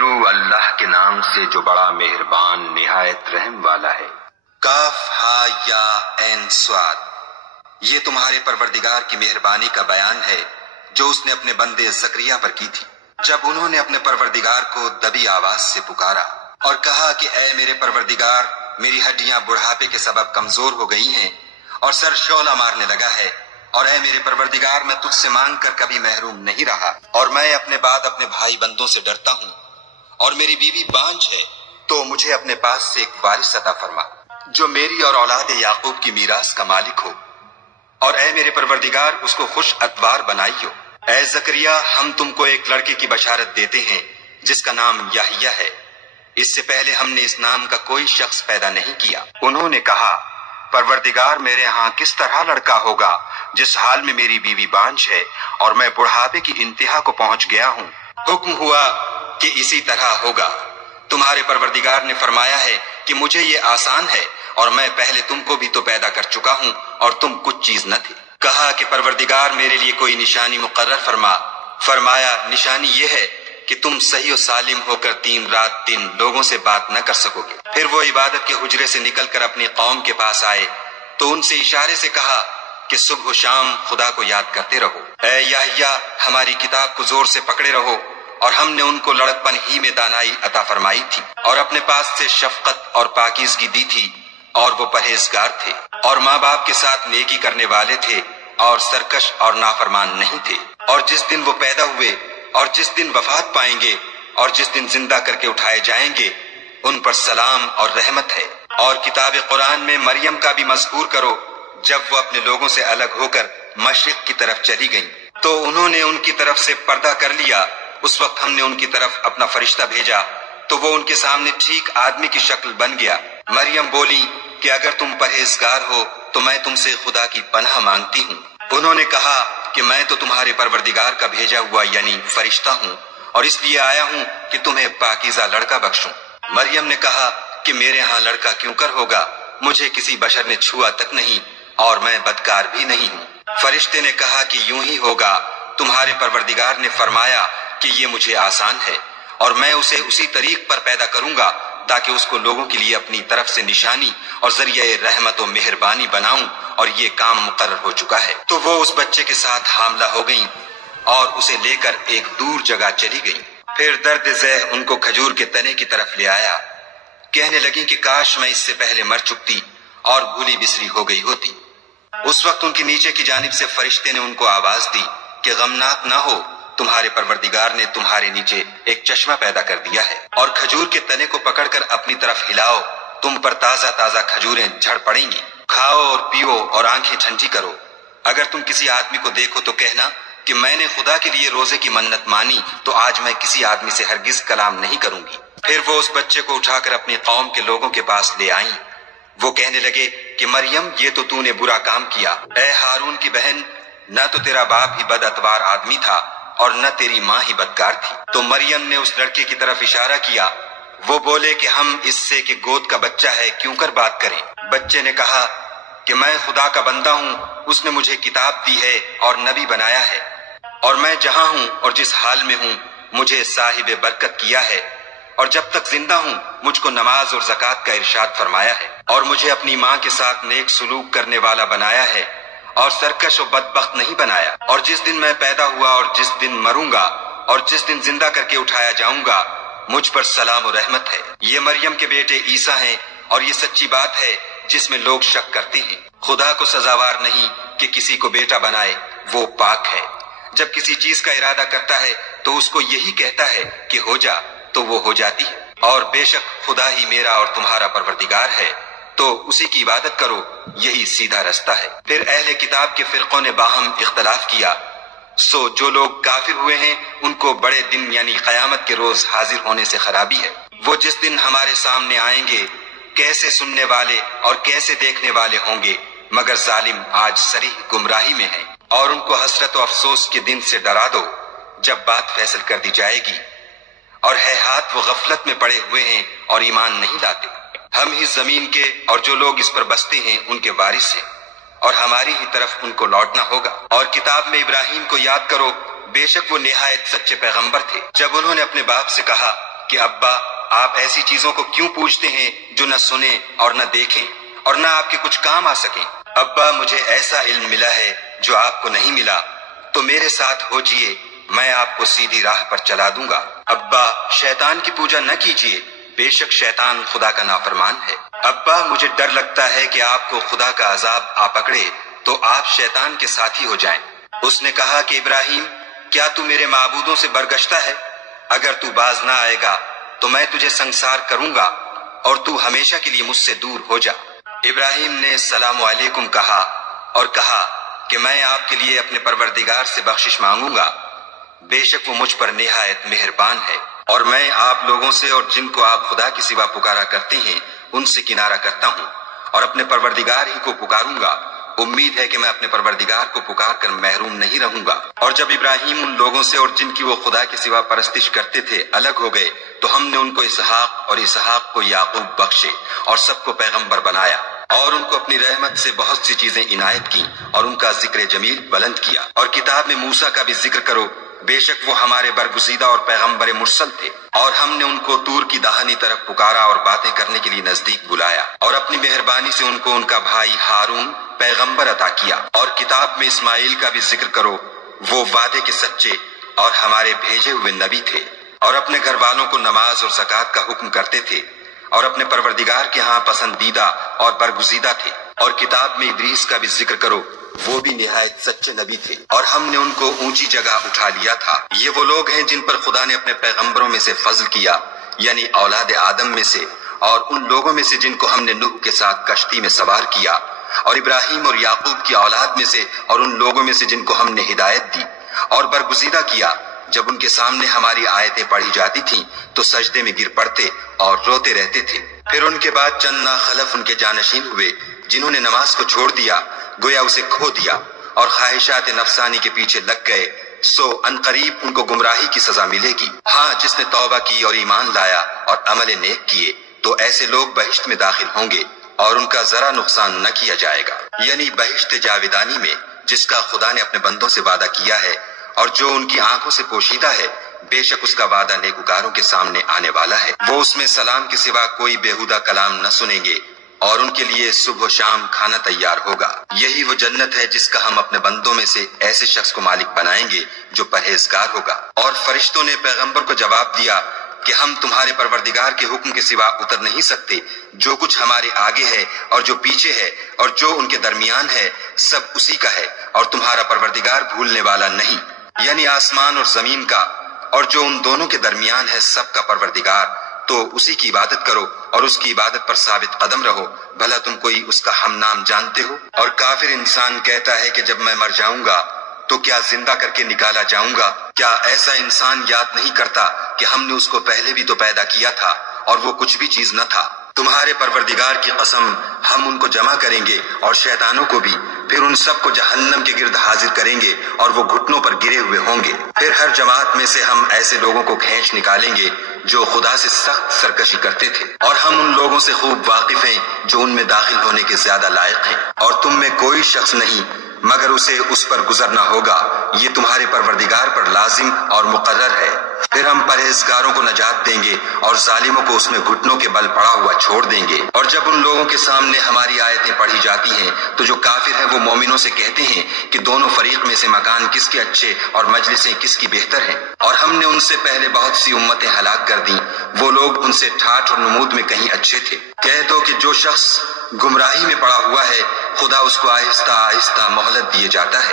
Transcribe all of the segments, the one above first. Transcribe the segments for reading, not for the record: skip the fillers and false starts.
شروع اللہ کے نام سے جو بڑا مہربان نہایت رحم والا ہے۔ کاف ہا یا عین صاد، یہ تمہارے پروردگار کی مہربانی کا بیان ہے جو اس نے اپنے بندے زکریا پر کی تھی، جب انہوں نے اپنے پروردگار کو دبی آواز سے پکارا اور کہا کہ اے میرے پروردگار، میری ہڈیاں بڑھاپے کے سبب کمزور ہو گئی ہیں اور سر شعلہ مارنے لگا ہے، اور اے میرے پروردگار، میں تجھ سے مانگ کر کبھی محروم نہیں رہا، اور میں اپنے بعد اپنے بھائی بندوں سے ڈرتا ہوں، اور میری بیوی بانجھ ہے، تو مجھے اپنے پاس سے ایک وارث عطا فرما جو میری اور اولاد یعقوب کی میراث کا مالک ہو، اور اے میرے پروردگار اس کو خوش اتوار بنائیو۔ اے زکریا، ہم تم کو ایک لڑکے کی بشارت دیتے ہیں جس کا نام یحییٰ ہے، اس سے پہلے ہم نے اس نام کا کوئی شخص پیدا نہیں کیا۔ انہوں نے کہا، پروردگار، میرے ہاں کس طرح لڑکا ہوگا جس حال میں میری بیوی بانجھ ہے اور میں بڑھاپے کی انتہا کو پہنچ گیا ہوں؟ حکم ہوا کہ اسی طرح ہوگا۔ تمہارے پروردگار نے فرمایا ہے کہ مجھے یہ آسان ہے، اور میں پہلے تم کو بھی تو پیدا کر چکا ہوں اور تم کچھ چیز نہ تھے۔ کہا کہ پروردگار میرے لیے کوئی نشانی مقرر فرما۔ فرمایا، نشانی یہ ہے کہ تم صحیح و سالم ہو کر 3 رات 3 لوگوں سے بات نہ کر سکو گے۔ پھر وہ عبادت کے حجرے سے نکل کر اپنی قوم کے پاس آئے تو ان سے اشارے سے کہا کہ صبح و شام خدا کو یاد کرتے رہو۔ اے یحییٰ، ہماری کتاب کو زور سے پکڑے رہو، اور ہم نے ان کو لڑکپن ہی میں دانائی عطا فرمائی تھی، اور اپنے پاس سے شفقت اور پاکیزگی دی تھی، اور وہ پرہیزگار تھے، اور ماں باپ کے ساتھ نیکی کرنے والے تھے، اور سرکش اور نافرمان نہیں تھے۔ اور جس دن وہ پیدا ہوئے، اور جس دن وفات پائیں گے، اور جس دن زندہ کر کے اٹھائے جائیں گے، ان پر سلام اور رحمت ہے۔ اور کتاب قرآن میں مریم کا بھی مذکور کرو، جب وہ اپنے لوگوں سے الگ ہو کر مشرق کی طرف چلی گئیں تو انہوں نے ان کی طرف سے پردہ کر لیا۔ اس وقت ہم نے ان کی طرف اپنا فرشتہ بھیجا تو وہ ان کے سامنے ٹھیک آدمی کی شکل بن گیا۔ مریم بولی کہ اگر تم پرہیزگار ہو تو میں تم سے خدا کی پناہ مانگتی ہوں۔ انہوں نے کہا کہ میں تو تمہارے پروردگار کا بھیجا ہوا یعنی فرشتہ ہوں، اور اس لیے آیا ہوں کہ تمہیں پاکیزہ لڑکا بخشوں۔ مریم نے کہا کہ میرے ہاں لڑکا کیوں کر ہوگا، مجھے کسی بشر نے چھوا تک نہیں، اور میں بدکار بھی نہیں ہوں۔ فرشتے نے کہا کہ یوں ہی ہوگا، تمہارے پروردگار نے فرمایا کہ یہ مجھے آسان ہے، اور میں اسے اسی طریق پر پیدا کروں گا تاکہ اس کو لوگوں کے لیے اپنی طرف سے نشانی اور ذریعہ رحمت و مہربانی بناؤں، اور یہ کام مقرر ہو چکا ہے۔ تو وہ اس بچے کے ساتھ حاملہ ہو گئیں اور اسے لے کر ایک دور جگہ چلی گئیں۔ پھر درد ذہ ان کو کھجور کے تنے کی طرف لے آیا، کہنے لگیں کہ کاش میں اس سے پہلے مر چکتی اور بھولی بسری ہو گئی ہوتی۔ اس وقت ان کی نیچے کی جانب سے فرشتے نے ان کو آواز دی کہ غمناک نہ ہو، تمہارے پروردگار نے تمہارے نیچے ایک چشمہ پیدا کر دیا ہے، اور کھجور کے تنے کو پکڑ کر اپنی طرف ہلاؤ، تم پر تازہ تازہ کھجوریں جھڑ پڑیں گی، کھاؤ اور پیو اور آنکھیں ٹھنڈی کرو۔ اگر تم کسی آدمی کو دیکھو تو کہنا کہ میں نے خدا کے لیے روزے کی منت مانی، تو آج میں کسی آدمی سے ہرگز کلام نہیں کروں گی۔ پھر وہ اس بچے کو اٹھا کر اپنی قوم کے لوگوں کے پاس لے آئیں۔ وہ کہنے لگے کہ مریم، یہ تو نے برا کام کیا۔ اے ہارون کی بہن، نہ تو تیرا باپ ہی بد اتوار آدمی تھا اور نہ تیری ماں ہی بدکار تھی۔ تو مریم نے اس لڑکے کی طرف اشارہ کیا۔ وہ بولے کہ ہم اس سے کہ گود کا بچہ ہے کیوں کر بات کریں۔ بچے نے کہا کہ میں خدا کا بندہ ہوں، اس نے مجھے کتاب دی ہے اور نبی بنایا ہے، اور میں جہاں ہوں اور جس حال میں ہوں مجھے صاحب برکت کیا ہے، اور جب تک زندہ ہوں مجھ کو نماز اور زکوٰۃ کا ارشاد فرمایا ہے، اور مجھے اپنی ماں کے ساتھ نیک سلوک کرنے والا بنایا ہے، اور سرکش و بدبخت نہیں بنایا۔ اور جس دن میں پیدا ہوا اور جس دن مروں گا اور جس دن زندہ کر کے اٹھایا جاؤں گا، مجھ پر سلام و رحمت ہے۔ یہ مریم کے بیٹے عیسیٰ ہیں، اور یہ سچی بات ہے جس میں لوگ شک کرتے ہیں۔ خدا کو سزاوار نہیں کہ کسی کو بیٹا بنائے، وہ پاک ہے۔ جب کسی چیز کا ارادہ کرتا ہے تو اس کو یہی کہتا ہے کہ ہو جا، تو وہ ہو جاتی ہے۔ اور بے شک خدا ہی میرا اور تمہارا پروردگار ہے، تو اسی کی عبادت کرو، یہی سیدھا رستہ ہے۔ پھر اہل کتاب کے فرقوں نے باہم اختلاف کیا، سو جو لوگ کافر ہوئے ہیں ان کو بڑے دن یعنی قیامت کے روز حاضر ہونے سے خرابی ہے۔ وہ جس دن ہمارے سامنے آئیں گے کیسے سننے والے اور کیسے دیکھنے والے ہوں گے، مگر ظالم آج صریح گمراہی میں ہیں۔ اور ان کو حسرت و افسوس کے دن سے ڈرا دو جب بات فیصل کر دی جائے گی، اور ہے ہاتھ وہ غفلت میں پڑے ہوئے ہیں اور ایمان نہیں لاتے۔ ہم ہی زمین کے اور جو لوگ اس پر بستے ہیں ان کے وارث ہیں، اور ہماری ہی طرف ان کو لوٹنا ہوگا۔ اور کتاب میں ابراہیم کو یاد کرو، بے شک وہ نہایت سچے پیغمبر تھے۔ جب انہوں نے اپنے باپ سے کہا کہ ابا آپ ایسی چیزوں کو کیوں پوچھتے ہیں جو نہ سنیں اور نہ دیکھیں اور نہ آپ کے کچھ کام آ سکیں؟ ابا مجھے ایسا علم ملا ہے جو آپ کو نہیں ملا، تو میرے ساتھ ہو جائیے، میں آپ کو سیدھی راہ پر چلا دوں گا۔ ابا شیطان کی پوجا نہ کیجیے، بے شک شیطان خدا کا نافرمان ہے۔ ابا مجھے ڈر لگتا ہے کہ آپ کو خدا کا عذاب آ پکڑے تو آپ شیطان کے ساتھی ہو جائیں۔ اس نے کہا کہ ابراہیم، کیا تو میرے معبودوں سے برگشتہ ہے؟ اگر تو باز نہ آئے گا تو میں تجھے سنسار کروں گا اور تو ہمیشہ کے لیے مجھ سے دور ہو جا۔ ابراہیم نے السلام علیکم کہا اور کہا کہ میں آپ کے لیے اپنے پروردگار سے بخشش مانگوں گا، بے شک وہ مجھ پر نہایت مہربان ہے، اور میں آپ لوگوں سے اور جن کو آپ خدا کے سوا پکارا کرتے ہیں ان سے کنارہ کرتا ہوں اور اپنے پروردگار ہی کو پکاروں گا۔ امید ہے کہ میں اپنے پروردگار کو پکار کر محروم نہیں رہوں گا۔ اور جب ابراہیم ان لوگوں سے اور جن کی وہ خدا کے سوا پرستش کرتے تھے الگ ہو گئے تو ہم نے ان کو اسحاق اور اسحاق کو یعقوب بخشے اور سب کو پیغمبر بنایا، اور ان کو اپنی رحمت سے بہت سی چیزیں عنایت کی اور ان کا ذکر جمیل بلند کیا۔ اور کتاب میں موسیٰ کا بھی ذکر کرو، بے شک وہ ہمارے برگزیدہ اور پیغمبر مرسل تھے، اور ہم نے ان کو طور کی دہانی طرف پکارا اور باتیں کرنے کے لیے نزدیک بلایا، اور اپنی مہربانی سے ان کو ان کا بھائی ہارون پیغمبر عطا کیا۔ اور کتاب میں اسماعیل کا بھی ذکر کرو، وہ وعدے کے سچے اور ہمارے بھیجے ہوئے نبی تھے، اور اپنے گھر والوں کو نماز اور زکوٰۃ کا حکم کرتے تھے، اور اپنے پروردگار کے ہاں پسندیدہ اور برگزیدہ تھے۔ اور کتاب میں ادریس کا بھی ذکر کرو، وہ بھی نہایت سچے نبی تھے، اور ہم نے ان کو اونچی جگہ اٹھا لیا تھا۔ یہ وہ لوگ ہیں جن پر خدا نے اپنے پیغمبروں میں سے فضل کیا، یعنی اولاد آدم میں سے، اور ان لوگوں میں سے جن کو ہم نے نوح کے ساتھ کشتی میں سوار کیا، اور ابراہیم اور یعقوب کی اولاد میں سے، اور ان لوگوں میں سے جن کو ہم نے ہدایت دی اور برگزیدہ کیا۔ جب ان کے سامنے ہماری آیتیں پڑھی جاتی تھیں تو سجدے میں گر پڑتے اور روتے رہتے تھے۔ پھر ان کے بعد چند ناخلف ان کے جانشین ہوئے جنہوں نے نماز کو چھوڑ دیا، گویا اسے کھو دیا، اور خواہشات نفسانی کے پیچھے لگ گئے، سو عنقریب ان کو گمراہی کی سزا ملے گی۔ ہاں، جس نے توبہ کی اور ایمان لایا اور عمل نیک کیے تو ایسے لوگ بہشت میں داخل ہوں گے اور ان کا ذرا نقصان نہ کیا جائے گا، یعنی بہشت جاودانی میں جس کا خدا نے اپنے بندوں سے وعدہ کیا ہے اور جو ان کی آنکھوں سے پوشیدہ ہے۔ بے شک اس کا وعدہ نیکوکاروں کے سامنے آنے والا ہے، وہ اس میں سلام کے سوا کوئی بیہودہ کلام نہ سنیں گے، اور ان کے لیے صبح و شام کھانا تیار ہوگا۔ یہی وہ جنت ہے جس کا ہم اپنے بندوں میں سے ایسے شخص کو مالک بنائیں گے جو پرہیزگار ہوگا۔ اور فرشتوں نے پیغمبر کو جواب دیا کہ ہم تمہارے پروردگار کے حکم کے سوا اتر نہیں سکتے، جو کچھ ہمارے آگے ہے اور جو پیچھے ہے اور جو ان کے درمیان ہے سب اسی کا ہے، اور تمہارا پروردگار بھولنے والا نہیں، یعنی آسمان اور زمین کا اور جو ان دونوں کے درمیان ہے سب کا پروردگار۔ تو اسی کی عبادت کرو اور اس کی عبادت پر ثابت قدم رہو، بھلا تم کوئی اس کا ہم نام جانتے ہو؟ اور کافر انسان کہتا ہے کہ جب میں مر جاؤں گا تو کیا زندہ کر کے نکالا جاؤں گا؟ کیا ایسا انسان یاد نہیں کرتا کہ ہم نے اس کو پہلے بھی تو پیدا کیا تھا اور وہ کچھ بھی چیز نہ تھا؟ تمہارے پروردگار کی قسم، ہم ان کو جمع کریں گے اور شیطانوں کو بھی، پھر ان سب کو جہنم کے گرد حاضر کریں گے اور وہ گھٹنوں پر گرے ہوئے ہوں گے۔ پھر ہر جماعت میں سے ہم ایسے لوگوں کو کھینچ نکالیں گے جو خدا سے سخت سرکشی کرتے تھے، اور ہم ان لوگوں سے خوب واقف ہیں جو ان میں داخل ہونے کے زیادہ لائق ہیں، اور تم میں کوئی شخص نہیں مگر اسے اس پر گزرنا ہوگا، یہ تمہارے پروردگار پر لازم اور مقرر ہے۔ پھر ہم پرہیزگاروں کو نجات دیں گے اور ظالموں کو اس میں گھٹنوں کے بل پڑا ہوا چھوڑ دیں گے۔ اور جب ان لوگوں کے سامنے ہماری آیتیں پڑھی جاتی ہیں تو جو کافر ہیں وہ مومنوں سے کہتے ہیں کہ دونوں فریق میں سے مکان کس کے اچھے اور مجلسیں کس کی بہتر ہیں، اور ہم نے ان سے پہلے بہت سی امتیں ہلاک کر دیں، وہ لوگ ان سے ٹھاٹھ اور نمود میں کہیں اچھے تھے۔ کہہ دو کہ جو شخص گمراہی میں پڑا ہوا ہے خدا اس کو آہستہ آہستہ مہلت دیے جاتا ہے،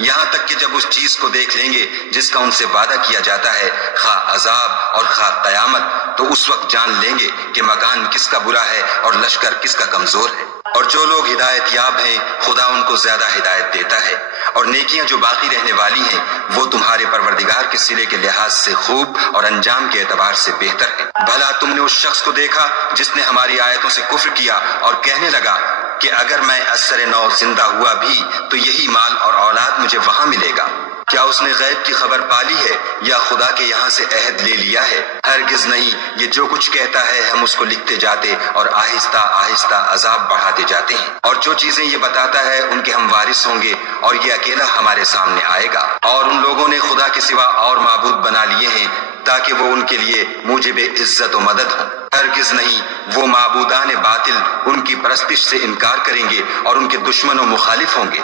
یہاں تک کہ جب اس چیز کو دیکھ لیں گے جس کا ان سے وعدہ کیا جاتا ہے، خواہ عذاب اور خواہ قیامت، تو اس وقت جان لیں گے کہ مکان کس کا برا ہے اور لشکر کس کا کمزور ہے۔ اور جو لوگ ہدایت یاب ہیں خدا ان کو زیادہ ہدایت دیتا ہے، اور نیکیاں جو باقی رہنے والی ہیں وہ تمہارے پروردگار کے صلے کے لحاظ سے خوب اور انجام کے اعتبار سے بہتر ہے۔ بھلا تم نے اس شخص کو دیکھا جس نے ہماری آیتوں سے کفر کیا اور کہنے لگا کہ اگر میں اثر نو زندہ ہوا بھی تو یہی مال اور اولاد مجھے وہاں ملے گا؟ کیا اس نے غیب کی خبر پالی ہے یا خدا کے یہاں سے عہد لے لیا ہے؟ ہرگز نہیں، یہ جو کچھ کہتا ہے ہم اس کو لکھتے جاتے اور آہستہ آہستہ عذاب بڑھاتے جاتے ہیں، اور جو چیزیں یہ بتاتا ہے ان کے ہم وارث ہوں گے، اور یہ اکیلا ہمارے سامنے آئے گا۔ اور ان لوگوں نے خدا کے سوا اور معبود بنا لیے ہیں تاکہ وہ ان کے لیے موجب عزت و مدد ہوں۔ ہرگز نہیں، وہ معبودان باطل ان کی پرستش سے انکار کریں گے اور ان کے دشمن و مخالف ہوں گے۔